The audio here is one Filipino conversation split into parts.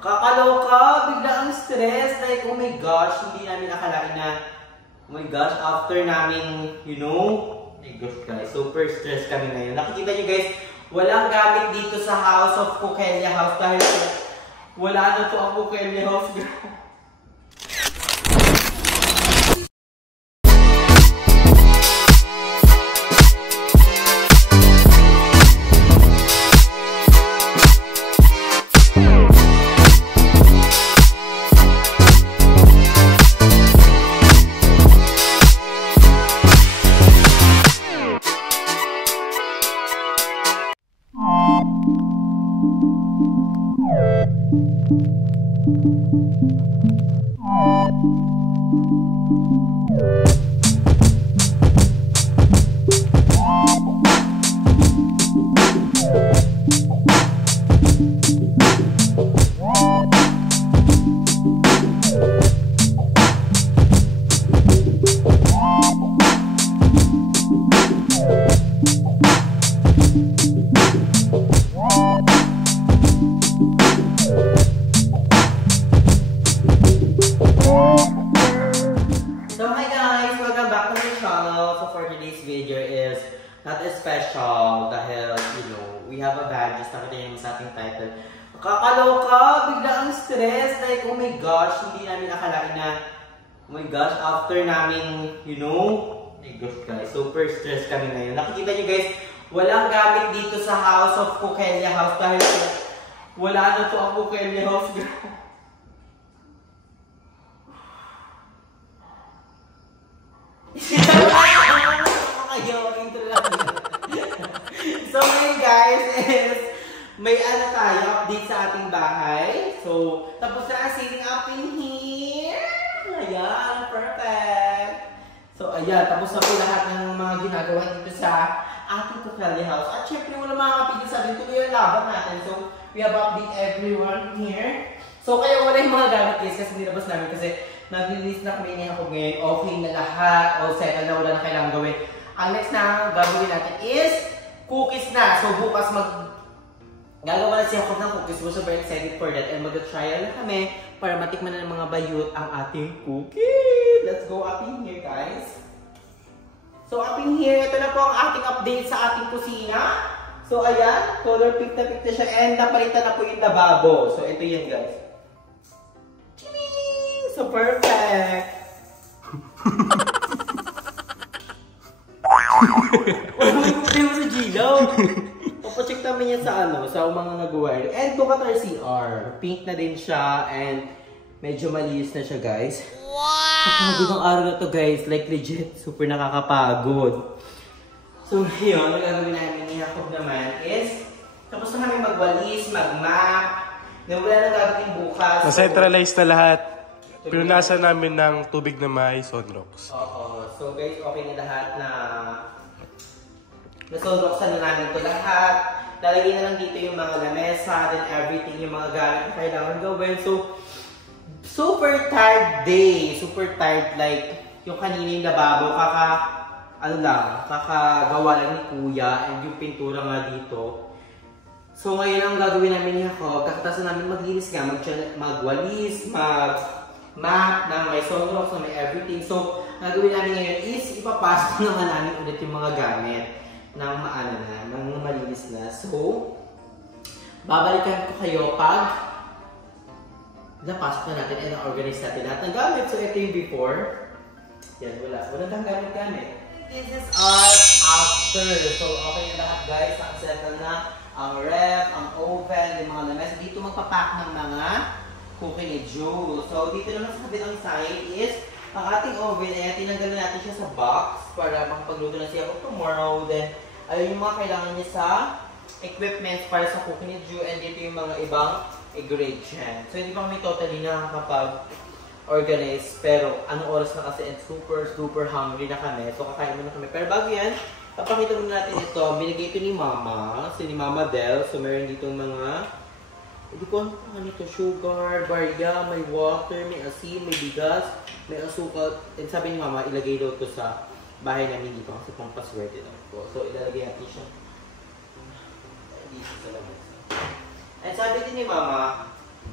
Kakaloka, bigla ang stress. Like, oh my gosh, hindi namin nakalain na, oh my gosh, after namin, you know, oh my gosh guys, super stress kami ngayon. Nakikita nyo guys, walang gamit dito sa House of Coquelia House dahil wala na to ang Coquelia House. Not special dahil, you know, we have a badge, nakita niyo sa ating title. Kakaloka, bigla ang stress. Like, oh my gosh, hindi namin nakalain na, oh my gosh, after namin, you know, oh my gosh guys, super stress kami ngayon. Nakikita niyo guys, walang gamit dito sa House of Coquelia House dahil wala na to ang Coquelia House. So ngayon guys is may ano tayo, update sa ating bahay. So tapos na setting up in here. Ayan, perfect. So ayan, tapos na po lahat ng mga ginagawa dito sa ating Coquelia House. At syempre wala makakapigil sa dito yung laban natin. So we have update everyone here. So kaya wala yung mga gamit guys kasi nilabas namin kasi nag-release na kami niya ako ngayon. Okay na lahat. All settled na, wala na kailangan gawin. Ang next na gagawin natin is cookies na. So bukas gagawa na siya ako ng cookies. We're super excited for that. And mag-trial na kami para matikman na ng mga bayot ang ating cookies. Let's go up in here guys. So up in here, ito na po ang ating update sa ating kusina. So ayan, color pink na siya. And napalitan na po yung lababo. So ito yan guys. So perfect! Hindi mo sa Gilo. Papacheck namin yan sa sa mga nag-wire. And look at our CR. Pink na din siya and medyo malinis na siya guys. Wow! Nakakapagod ang araw na to guys. Like legit, super nakakapagod. So yun, ang gagawin namin ni Jacob naman is tapos na kami magwalis, mag-map. Wala na gagawin bukas. Na-centralize na lahat. Pinunasan namin ng tubig na may sunrocks. Oo. So guys, okay na lahat na sunrocksan na namin ito lahat. Lalagay na lang dito yung mga lamesa, then everything, yung mga gamit na kailangan gawin. So, super tired day. Super tired like yung kanina yung lababo. Kakagawa lang ni Kuya and yung pintura nga dito. So ngayon ang gagawin namin niya ako, kakatasan namin maglinis nga, magwalis, map na may sunrocks, na may everything. So, ang gagawin namin ngayon is ipapasok naman namin ulit yung mga gamit ng malinis na. So, babalikan ko kayo pag napasok na natin and na-organize natin lahat ng gamit. So, ito yung before. Yan, wala nang gamit-gamit. This is our after. So, okay na lahat guys. Settle na ang ref, ang oven, yung mga lamesa. Dito magpapack ng mga cookie ni Jules. So, dito naman sa kabilang side is ang ating oven. Ayan, tinanggal na natin siya sa box para makapagluto na siya tomorrow. Then, ayun yung mga kailangan niya sa equipment para sa cookie ni Jules. And dito yung mga ibang ingredients. So, hindi pa kami totally nakakapag-organize. Pero, anong oras na kasi and super hungry na kami. So, kakain muna kami. Pero bago yan, papakita muna natin ito. Binigay ito ni Mama. Si Mama Del. So, meron dito mga hindi ko ano ito, sugar, barya, may water, may asin, may bigas, may asukal. And sabi ni Mama, ilagay daw ito sa bahay namin dito kasi pang paswerte daw po. So, ilalagay natin siya dito sa labas. And sabi din ni Mama,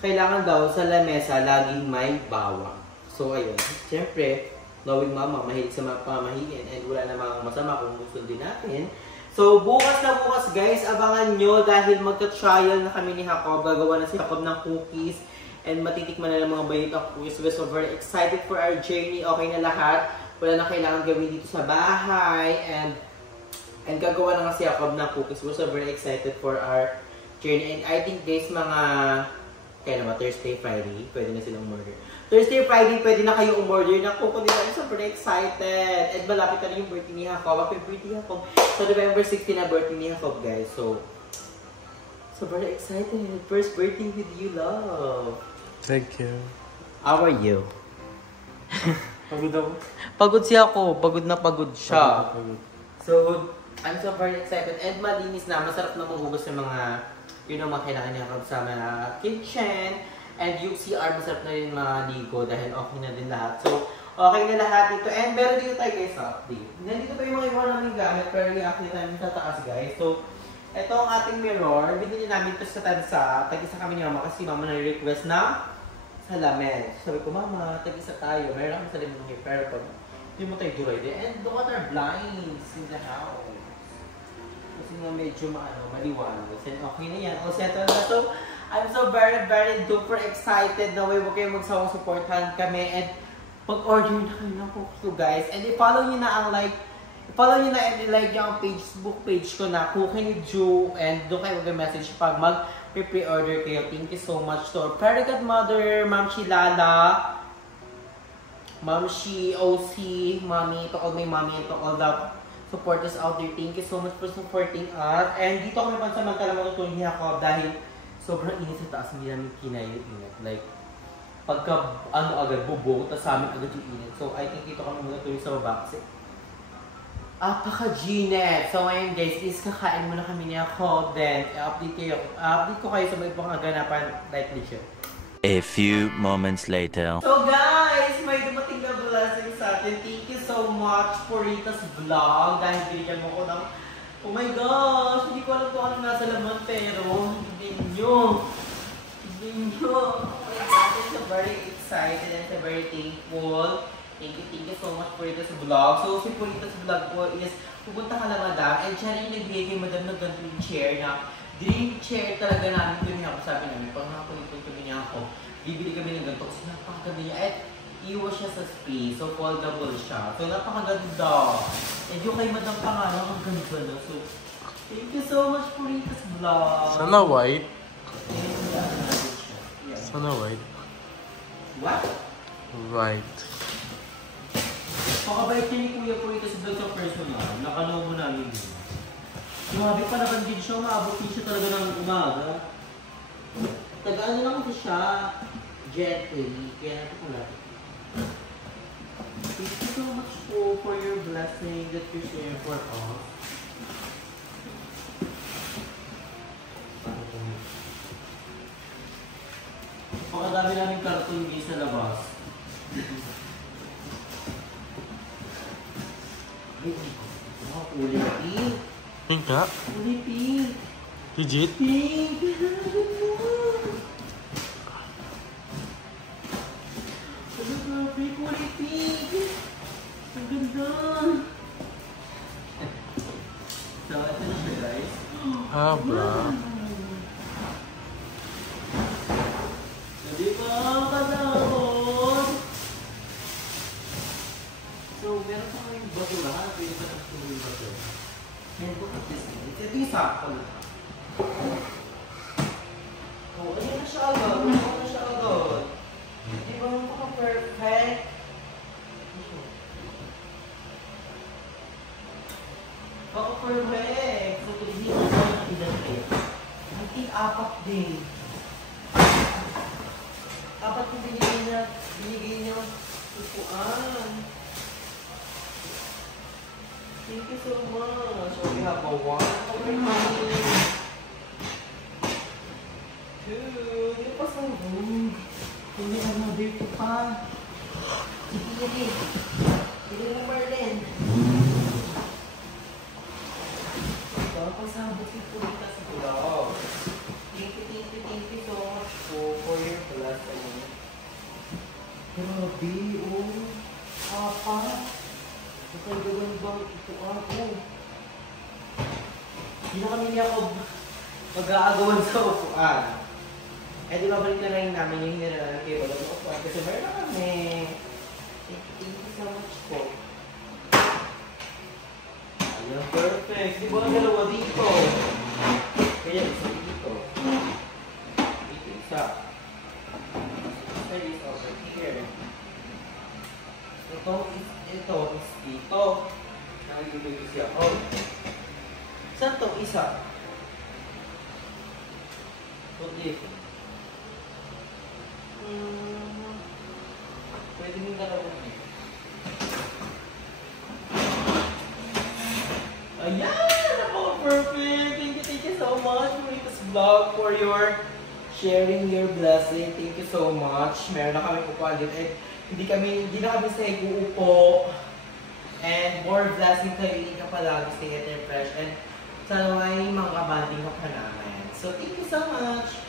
kailangan daw sa lamesa laging may bawang. So, ayun. Siyempre, knowing mama, mahilig sa mga pamahiin and wala namang masama kung sundin natin. So, bukas na bukas guys, abangan nyo dahil magka-trial na kami ni Jacob. Gagawa na si Jacob ng cookies and matitikman na ng mga bayit ng cookies. We're so very excited for our journey. Okay na lahat. Wala na kailangan gawin dito sa bahay and gagawa na nga si Jacob ng cookies. We're so very excited for our journey. And I think guys, mga kaya naman, Thursday, Friday, pwede na silang umorder. Thursday, Friday, pwede na kayo umorder na cookies. I'm super excited. And malapit na rin yung birthday ni Jacob. Happy birthday, Jacob. So, November 16 na birthday ni Jacob, guys. So very excited. First birthday with you, love. Thank you. How are you? Pagod ako. Pagod siya ako. Pagod na pagod siya. Pagod. So, I'm so very excited. And malinis na. Masarap na maghugas ng mga, mga kailangan niya sa mga kitchen. And yung CR, masarap na rin mga ligo dahil okay na din lahat. So, okay na lahat dito. And meron dito tayo guys sa update. Nandito pa yung mga iba namin gamit pero i-update namin sa taas guys. So, ito ang ating mirror. Binili namin ito sa tansa. Tag-isa kami ni mama kasi mama na-request na salamin. Sabi ko, mama, tag-isa tayo. Meron kami salamin ng pero pag hindi mo tayo duray din. And look at our blinds in the house. Kasi nga medyo maliwanag. And okay na yan. All settled na. So, I'm so very, very super excited na huwag kayo magsawang supportahan kami. And pag-order na kayo ng cookies ko guys. And i-follow nyo na ang follow nyo na and i-like nyo ang Facebook page ko na Cooking with Ju. And doon kayo mag-message pag mag-pre-order kayo. Thank you so much to our fairy godmother, Ma'am Shilala, Ma'am Shi, OC, Mommy, to all my mommy, and to all the supporters out there. Thank you so much for supporting us. And dito kami pansamantala matutulong niya ako dahil sobrang init sa taas. Hindi namin kinaya-init. Like, pagka agad bubo, tapos sa amin agad yung init. So, I think dito kami matutulong sa baba kasi apaka-Gnet. So ngayon guys, is kakain muna kami niya ako. Then, update ko kayo sa mga ibang kaganapan like this year. A few moments later. So guys, may dumating na blessing sa atin. Thank you so much for Rita's vlog. Dahil binigyan mo ko ng, oh my gosh, hindi ko alam kung ano nasa laman pero hindi nyo. Oh my gosh, I'm so very excited and so very thankful. Thank you so much for Rita's vlog. So, si Rita's vlog po is, pupunta ka lang madam, and siya rin yung nagbigay kay madam ng ganitong chair na dream chair talaga namin. Doon niya ako sabi namin, pag nakakulipon kami niya ako, bibili kami ng ganito kasi napakaganda niya. At iwas siya sa space, so foldable siya. So, napakaganda. And yung kay madam pa nga, ang ganda na. So, thank you so much for Rita's vlog. Sana white. Sana white. What? White. Pakabait niya ni Kuya Purito sa vlog sa personal. Nakalaw mo namin yun. Grabe pa naman din siya. Maabot din siya talaga ng umaga. Tagaan na lang kasi siya. Gently. Kaya natin pala. Thank you so much for your blessing that you share for us. Pakadami namin karton guys sa labas. Oh, kulay pink. Pink nga? Kulay pink. Legit? Pink. Grabe, kulay pink. Ang ganda. So, ito na siya guys. Bra. Di ba? Kasahod. So, meron pa kayong basurahan. Pwede pa ng tuloy basura. Meron po at this. Ito yung sakal. Oh, ayan na siya agad. Ayan na siya agad. Di ba maka-perfect? Maka-perfect. So, hindi ko sa mga pinatid. Ang apat din. Apat yung binigay niya upuan. Thank you so much. So we have a 1 over 2. Hindi pa sa room. Hindi another 2 pa. Sige. Sige na Marlene. Ito, pasabot si Purita sa vlog. Thank you so much for your blessing. Grabe, oh. Papa. Nakagawan bang ito ako? Hindi na kami niya ako mag-aagawan sa upuan. Eh, di ba balik na rin namin yung hiniraan kayo wala ng upuan kasi meron na kami. Thank you so much po. Ayan, perfect. Di ba ang dalawa dito? Kaya isa dito. Dito isa. Isa is over here. Ito is dito. Nakagibig siya. Oh. Saan to? Isa. Ito dito. Pwede yung dalawa dito. Ayan! Ako, perfect! Thank you so much for this vlog, for your sharing your blessing. Thank you so much. Meron na kami upuan dito. Hindi na kami sa uupo. And more blessing kayo. Hindi ka palagi stay at fresh. And sana may mga kabanding ka pa namin. So, thank you so much.